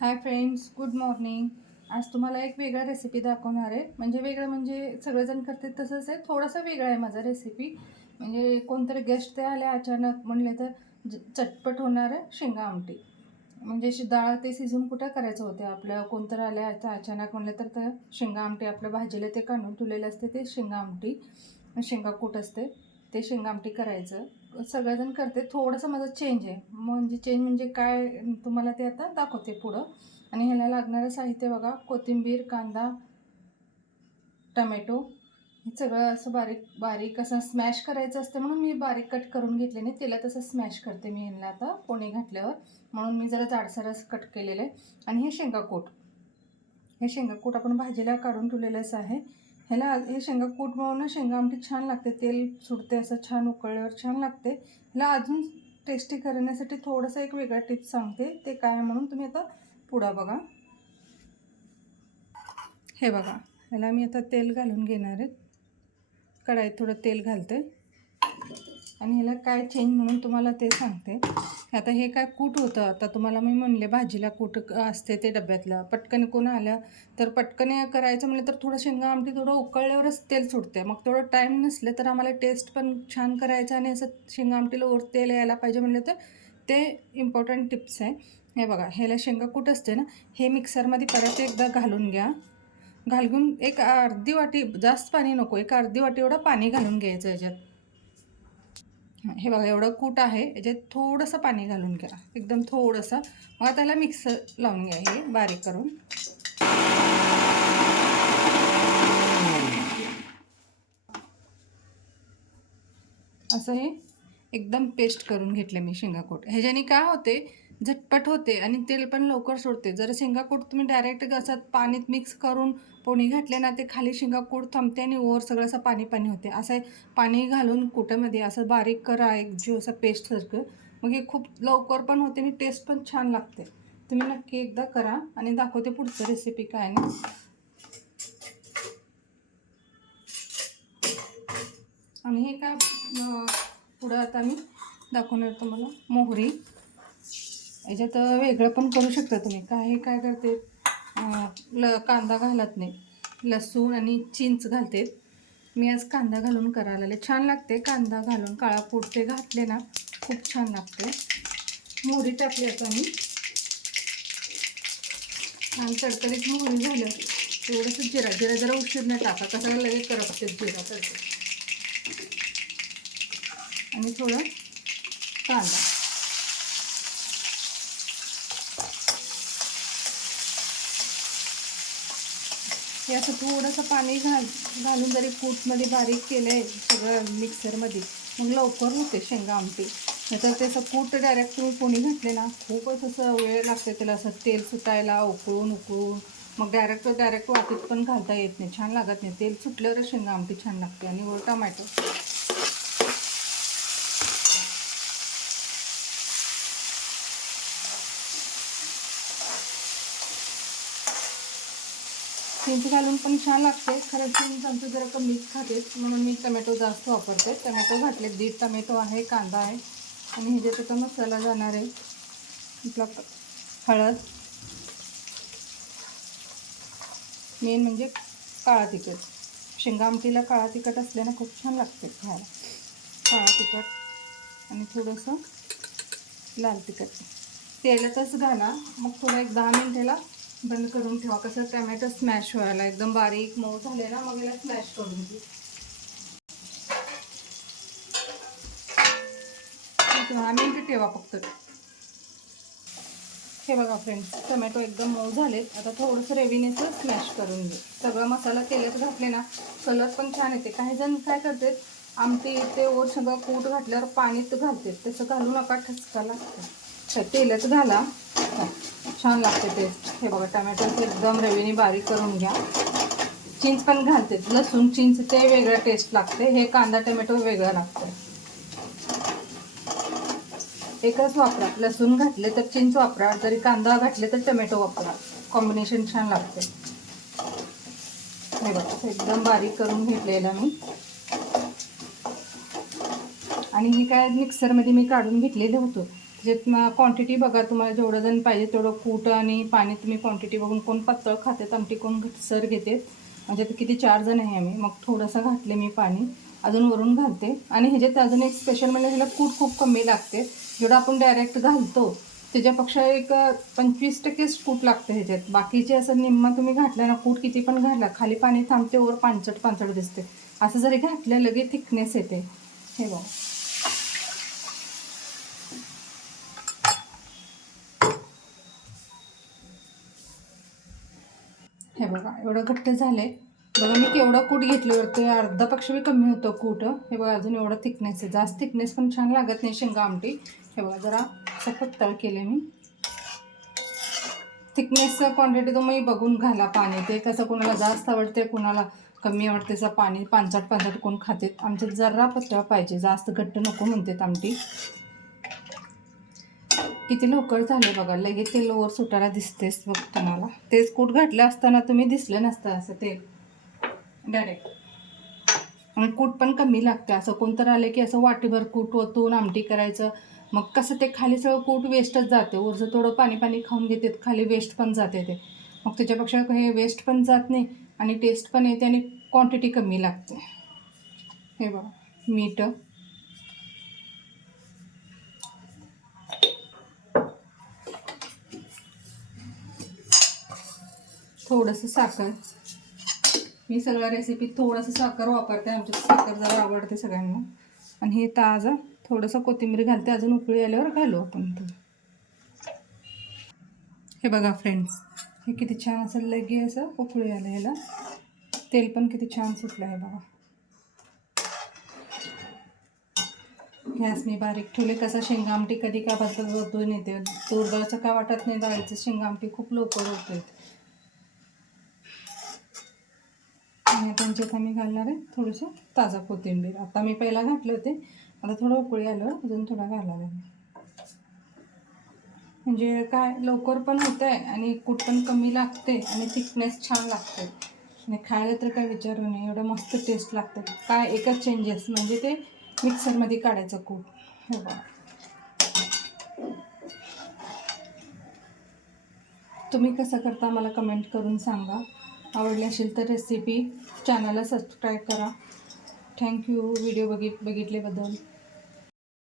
Hi friends, good morning. आज तुम्हाला एक वेगळा रेसिपी दाखवणार आहे. वेगळं म्हणजे सगळेजण करतात तसंच आहे, थोडासा वेगळा आहे माझा रेसिपी. कोणतरी गेस्ट ते आले अचानक म्हणले तर चटपट होणारं शेंगा आमटी. डाळ ते शिजून कुठं करायचं होते, आपलं कोणतरी आले आता अचानक म्हणलं तर शेंगा आमटी आपलं भाजीला ते काढून ठेवलेलं असते ते शेंगा आमटी, शेंगा कूट असते ते शेंगा आमटी करायचं. सगळेजण करते, थोडंसं माझं चेंज आहे. चेंज म्हणजे काय तुम्हाला ते आता दाखवते पुढं. आणि ह्याला लागणारं साहित्य बघा: कोथिंबीर, कांदा, टमॅटो. हे सगळं असं बारीक बारीक असं स्मॅश करायचं असतं, म्हणून मी बारीक कट करून घेतले नाही. त्याला तसं स्मॅश करते मी ह्यांना आता फोडणी घातल्यावर, म्हणून मी जरा जाडसरच कट केलेलं आहे. आणि हे शेंगाकूट आपण भाजीला काढून ठेवलेलंच आहे. हे शेंगाकूटमुळं ना शेंगा आमटी छान लागते, तेल सुटते असं छान, उकळल्यावर छान लागते. ह्याला अजून टेस्टी करण्यासाठी थोडंसं एक वेगळा टिप्स सांगते, ते काय म्हणून तुम्ही आता पुढं बघा. हे बघा, ह्याला मी आता तेल घालून घेणार आहे. कढाईत थोडं तेल घालते आणि ह्याला काय चेंज म्हणून तुम्हाला ते सांगते. आता हे काय कूट होतं, आता तुम्हाला मी म्हणले भाजीला कूट असते ते डब्यातलं, पटकन कोण आलं तर पटकन करायचं म्हणलं तर थोडं शेंगा आमटी थोडं उकळल्यावरच तेल सुटते. मग थोडं टाईम नसलं तर आम्हाला टेस्ट पण छान करायचं आणि असं शेंगा आमटीला वर तेल यायला पाहिजे म्हणलं तर ते इम्पॉर्टंट टिप्स आहे. हे बघा, ह्याला शेंगा कूट असते ना, हे मिक्सरमध्ये परत एकदा घालून घ्या. घालून एक अर्धी वाटी, जास्त पाणी नको, एक अर्धी वाटी एवढं पाणी घालून घ्यायचं याच्यात. हे बघा, एवढं कूट आहे, याच्यात थोडंसं पाणी घालून घ्या, एकदम थोडंसं. मग त्याला मिक्सर लावून घ्या हे बारीक करून. असं हे एकदम पेस्ट करून घेतले मी शेंगाकूट. ह्याच्याने काय होते, झटपट होते आणि तेल पण लवकर सोडते. जर शेंगाकूट तुम्ही डायरेक्ट असं पाण्यात मिक्स करून पोणी घातले ना, ते खाली शेंगाकूट थांबते आणि वर सगळं असं पाणी पाणी होते. असं पाणी घालून कुटामध्ये असं बारीक करा, एक जीव असं पेस्टसारखं. मग हे खूप लवकर पण होते आणि टेस्ट पण छान लागते. तुम्ही नक्की एकदा करा आणि दाखवते पुढचं रेसिपी काय नाही. आणि हे काय पुढं आता मी दाखवणार तुम्हाला मोहरी. याच्यात वेगळं पण करू शकता तुम्ही. काय करते, कांदा घालत नाही, लसूण आणि चिंच घालते. मी आज कांदा घालून करायला आले, छान लागते. कांदा घालून काळा पूड ते घातले ना, खूप छान लागते. मोहरी टाकली आता मी, आणि तडतडीत मोहरी झालं तेवढंसं जिरा जरा उशीर नाही टाका, कशाला लगेच करपते जिरा तडतड. आणि थोडं कांदा. हे असं थोडंसं पाणी घालून जरी कूटमध्ये बारीक केलं आहे सगळं मिक्सरमध्ये, मग लवकर होते शेंगा आमटी. नाहीतर त्याचं कूट डायरेक्ट तुम्ही कोणी घातले ना, खूपच असं वेळ लागते त्याला, असं तेल सुटायला उकळून मग डायरेक्ट वाटीत पण घालता येत नाही, छान लागत नाही. तेल सुटल्यावरच शेंगा आमटी छान लागते. आणि वर टोमॅटो. चिंच घालून पण छान लागते, खरं चिंच आमचं जरा कमीच खाते, म्हणून मी टमॅटो जास्त वापरते. टमॅटो घातले, 1.5 टमॅटो आहे, कांदा आहे. आणि ह्याच्यात आता मसाला जाणार आहे आपला. हळद, मेन म्हणजे काळा तिखट. शेंगा आमटीला काळा तिखट असल्यानं खूप छान लागते खायला. काळा तिखट आणि थोडंसं लाल तिखट. तेलातच घाला, मग थोडं एक 10 मिनिटाला बंद करून ठेवा. कसं टमॅटो स्मॅश व्हायला एकदम बारीक मऊ झाले ना, मग याला स्मॅश करून घे. 10 मिनिटं ठेवा फक्त. हे बघा फ्रेंड्स, टमॅटो एकदम मऊ झाले. आता थोडंसं रेव्हीनेचं स्मॅश करून घे. सगळं मसाला तेलात घातले ना, कलर पण छान येते. काही जण काय करतात, आमटी ते वर सगळं कूट घातल्यावर पाणीत घालते, तसं घालू नका, ठसका लागते. तेलात घाला, छान लागते टेस्ट. हे बघा, टमॅटो एकदम रवीने बारीक करून घ्या. चिंच पण घालते, लसूण चिंच ते वेगळं टेस्ट लागते, हे कांदा टमॅटो वेगळं लागतं. एकच वापरा, लसूण घातले तर चिंच वापरा, जरी कांदा घातले तर टमॅटो वापरा, कॉम्बिनेशन छान लागते. हे बघा, एकदम बारीक करून घेतलेला मी. आणि हे काय मिक्सरमध्ये मी काढून घेतलेलं होतं, जे क्वांटिटी बघा, तुम्हाला जेवढं जण पाहिजे तेवढं कूट आणि पाणी तुम्ही क्वांटिटी बघून, कोण पातळ खाते आमटी, कोण घटसर घेते. म्हणजे आता किती 4 जण आहे आम्ही, मग थोडंसं घातले मी पाणी, अजून वरून घालते. आणि ह्याच्यात अजून एक स्पेशल म्हणजे ह्याला कूट खूप कमी लागते. जेवढं आपण डायरेक्ट घालतो त्याच्यापेक्षा एक 25%च कूट लागतं ह्याच्यात. बाकीचे असं निम्मा तुम्ही घातला ना, कूट किती पण घातला, खाली पाणी थांबते, वर पांचट पांचट दिसते. असं जरी घातलं लगेच थिकनेस येते. हे बघा, हे बघा एवढं घट्ट झालंय. बघा मी केवढं कूट घेतलं, ते अर्धा पक्ष बी कमी होतं कूट. हे बघा अजून एवढं थिकनेस आहे. जास्त थिकनेस पण छान लागत नाही शेंगा आमटी. हे बघा जरा असं पत्तळ केले मी. थिकनेसचं क्वांटिटी तुम्ही बघून घाला पाणी. ते कसं कोणाला जास्त आवडते, कोणाला कमी आवडते. त्याचं पाणी पांचट पांचट कोण खाते. आमच्यात जरा पत्तळ पाहिजे, जास्त घट्ट नको म्हणतात आमटी. किती लवकर झाले बघा, लगेच तेल वर सुटायला दिसतेच बघ तुम्हाला. तेच कूट घातलं असताना तुम्ही दिसलं नसतं असं तेल डायरेक्ट. आणि कूट पण कमी लागते. असं कोणतं आलं की असं वाटीभर कूट ओतून आमटी करायचं, मग कसं ते खाली सगळं कूट वेस्टच जाते. वरचं थोडं पाणी पाणी खाऊन घेते, खाली वेस्ट पण जाते ते. मग त्याच्यापेक्षा हे वेस्ट पण जात नाही आणि टेस्ट पण येते आणि क्वांटिटी कमी लागते. हे बघा मीठ, थोडंसं साखर. मी सगळ्या रेसिपीत थोडंसं साखर वापरते, आमच्यात साखर जरा आवडते सगळ्यांना. आणि हे ताजं थोडंसं कोथिंबीर घालते, अजून उकळी आल्यावर घालू आपण. हे बघा फ्रेंड्स, हे किती छान असं लगे असं उकळी आलं, ह्याला तेल पण किती छान सुटलं आहे बघा. गॅस मी बारीक ठेवले. कसं शेंगा आमटी कधी काय बदल होतून येते, तूरडाळचं काय वाटत नाही, डाळीचं शेंगा आमटी खूप लवकर होते. आणि त्यांच्यात आम्ही घालणार आहे थोडंसं ताजा कोथिंबीर. आता मी पहिला घातले होते, आता थोडं उकळी आलं अजून थोडा घालायला आहे. म्हणजे काय लवकर पण होतं आहे आणि कूट पण कमी लागते आणि थिकनेस छान लागते. आणि खायला तर काय विचारू नये, एवढं मस्त टेस्ट लागतं. काय एकच चेंजेस म्हणजे ते मिक्सरमध्ये काढायचं कूट. हो बघा, तुम्ही कसं करता मला कमेंट करून सांगा. आवडली असेल तर रेसिपी चॅनलला सबस्क्राईब करा. Thank you video बघितल्याबद्दल.